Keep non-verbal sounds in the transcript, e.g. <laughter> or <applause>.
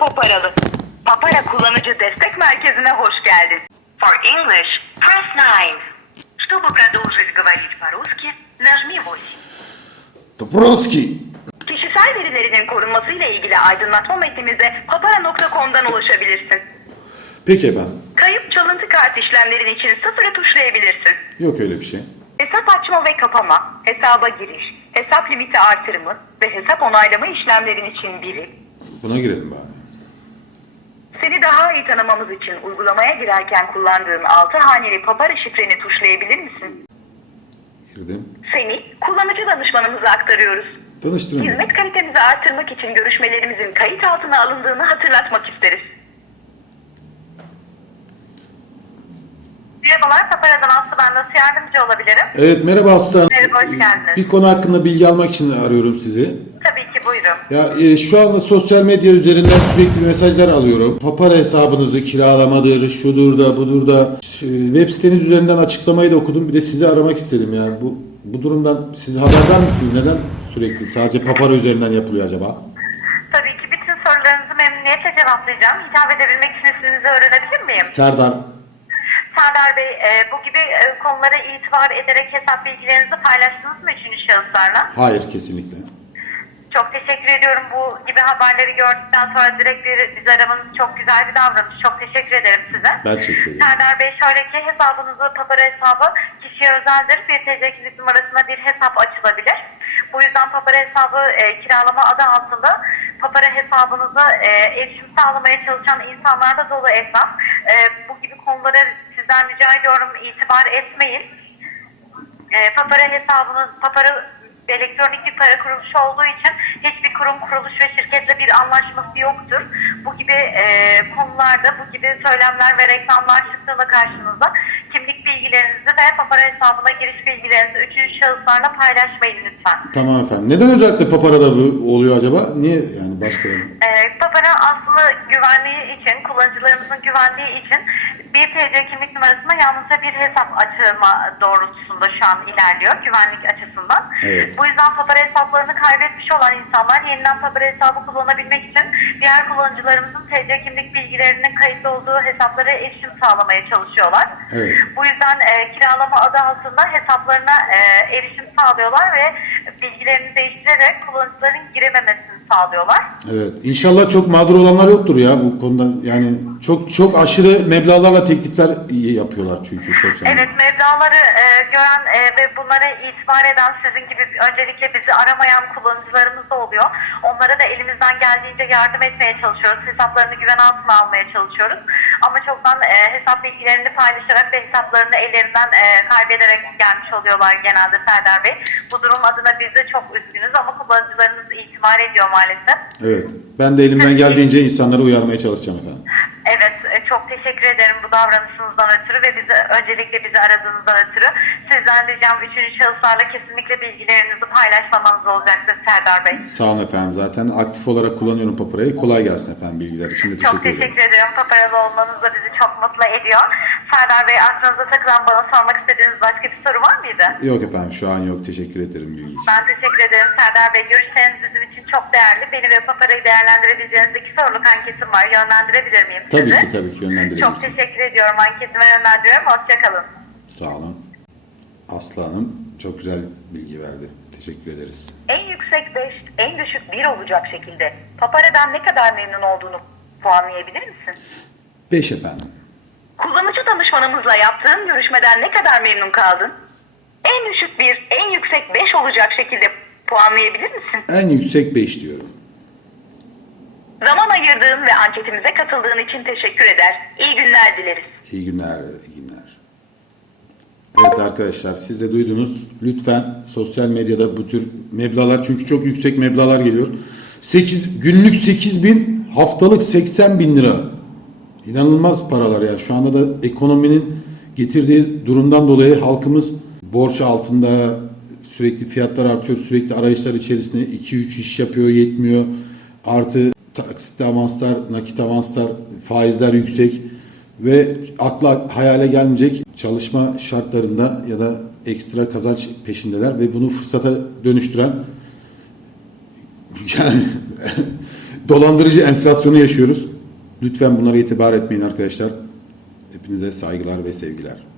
Paparalı. Papara Kullanıcı Destek Merkezi'ne hoş geldin. For English, press 9. Чтобы продолжить говорить по-русски, нажми 8. Dobroski. Kişisel verilerinin korunmasıyla ilgili aydınlatma metnimize papara.com'dan ulaşabilirsin. Peki efendim. Kayıp çalıntı kart işlemlerin için sıfırı tuşlayabilirsin. Yok öyle bir şey. Hesap açma ve kapama, hesaba giriş, hesap limiti artırımı ve hesap onaylama işlemlerin için biri. Buna girelim bari. Seni daha iyi tanımamız için uygulamaya girerken kullandığın 6 haneli papara şifreni tuşlayabilir misin? Girdim. Seni kullanıcı danışmanımıza aktarıyoruz. Tanıştırın. Hizmet kalitemizi artırmak için görüşmelerimizin kayıt altına alındığını hatırlatmak isteriz. Merhabalar, Papara'dan Aslı ben nasıl yardımcı olabilirim? Evet merhaba Aslan. Merhaba, hoş geldiniz. Bir konu hakkında bilgi almak için arıyorum sizi. Ya e, şu anda sosyal medya üzerinden sürekli mesajlar alıyorum. Papara hesabınızı kiralamadır, şudur da budur da. Ş- Web siteniz üzerinden açıklamayı da okudum. Bir de sizi aramak istedim yani. Bu bu durumdan siz haberdar mısınız? Neden sürekli sadece papara üzerinden yapılıyor acaba? Tabii ki bütün sorularınızı memnuniyetle cevaplayacağım. Hitap edebilmek için isminizi öğrenebilir miyim? Serdar Serdar Bey, e, bu gibi e, konulara itibar ederek hesap bilgilerinizi paylaştınız mı üçüncü şahıslarla? hayır kesinlikle. Çok teşekkür ediyorum. Bu gibi haberleri gördükten sonra direkt bizi aramanız çok güzel bir davranış. Çok teşekkür ederim size. Ben teşekkür ederim. Serdar Bey şöyle ki hesabınızı papara hesabı kişiye özeldir. Bir TC kimlik numarasına bir hesap açılabilir. Bu yüzden papara hesabı e, kiralama adı altında papara hesabınıza e, erişim sağlamaya çalışan insanlar da dolu esnaf. E, bu gibi konulara sizden rica ediyorum itibar etmeyin. E, papara hesabınız, papara elektronik bir para kuruluşu olduğu için hiçbir kurum, kuruluş ve şirketle bir anlaşması yoktur. Bu gibi e, konularda bu gibi söylemler ve reklamlar çıktığında karşınıza kimlik bilgilerinizi ve papara hesabına giriş bilgilerinizi üçüncü şahıslarla paylaşmayın lütfen. Tamam efendim. Neden özellikle paparada bu oluyor acaba? Niye yani başkaları? E, papara aslında güvenliği için, kullanıcılarımızın güvenliği için bir TC kimlik numarasına yalnızca bir hesap açılma doğrultusunda şu an ilerliyor güvenlik açısından. Evet. Bu yüzden papara hesaplarını kaybetmiş olan insanlar yeniden papara hesabı kullanabilmek için diğer kullanıcılarımızın TC kimlik bilgilerinin kayıtlı olduğu hesaplara erişim sağlamaya çalışıyorlar. Evet. Bu yüzden e, kiralama adı altında hesaplarına e, erişim sağlıyorlar ve bilgilerini değiştirerek kullanıcıların girememesini sağlıyorlar. Evet. İnşallah çok mağdur olanlar yoktur ya bu konuda. Yani çok çok aşırı meblağlarla teklifler yapıyorlar çünkü sosyal medyada. Evet mevlaları e, gören e, ve bunlara itibar eden sizin gibi öncelikle bizi aramayan kullanıcılarımız da oluyor. Onlara da elimizden geldiğince yardım etmeye çalışıyoruz. Hesaplarını güven altına almaya çalışıyoruz. Ama çoktan e, hesap bilgilerini paylaşarak ve hesaplarını ellerinden e, kaybederek gelmiş oluyorlar genelde Serdar Bey. Bu durum adına biz de çok üzgünüz ama kullanıcılarımız itibar ediyor maalesef. Evet. Ben de elimden geldiğince insanları uyarmaya çalışacağım efendim. Teşekkür ederim bu davranışınızdan ötürü ve bizi öncelikle bizi aradığınızdan ötürü. Sizden ricam üçüncü şahıslarla kesinlikle bilgilerinizi paylaşmamanız olacaktır Serdar Bey. Sağ olun efendim. Zaten aktif olarak kullanıyorum paparayı. Kolay gelsin efendim bilgiler için de Çok teşekkür ederim. teşekkür ederim. Paparalı olmanız da bizi çok mutlu ediyor. Serdar Bey aklınıza takılan bana sormak istediğiniz başka bir soru var mıydı? Yok efendim şu an yok. Teşekkür ederim bilgi için. Ben teşekkür ederim Serdar Bey. Görüşleriniz bizim için çok değerli. Beni ve Papara'yı değerlendirebileceğiniz iki soruluk anketim var. Yönlendirebilir miyim sizi? Tabii ki tabii ki Çok teşekkür ediyorum. Anketime yönlendiriyorum. Hoşçakalın. Sağ olun. Aslı Hanım çok güzel bilgi verdi. Teşekkür ederiz. En yüksek 5, en düşük 1 olacak şekilde Papara'dan ne kadar memnun olduğunu puanlayabilir misin? 5 efendim. Kullanıcı danışmanımızla yaptığın görüşmeden ne kadar memnun kaldın? En düşük 1, en yüksek 5 olacak şekilde puanlayabilir misin? En yüksek 5 diyorum. Zaman ayırdığın ve anketimize katıldığın için teşekkür eder. İyi günler dileriz. İyi günler, iyi günler. Evet arkadaşlar siz de duydunuz. Lütfen sosyal medyada bu tür meblalar çünkü çok yüksek meblalar geliyor. 8 günlük 8 bin, haftalık 80 bin lira. İnanılmaz paralar ya. Şu anda da ekonominin getirdiği durumdan dolayı halkımız borç altında sürekli fiyatlar artıyor. Sürekli arayışlar içerisinde 2-3 iş yapıyor yetmiyor. Artı taksit avanslar, nakit avanslar, faizler yüksek ve akla hayale gelmeyecek çalışma şartlarında ya da ekstra kazanç peşindeler ve bunu fırsata dönüştüren yani <laughs> dolandırıcı enflasyonu yaşıyoruz. Lütfen bunlara itibar etmeyin arkadaşlar. Hepinize saygılar ve sevgiler.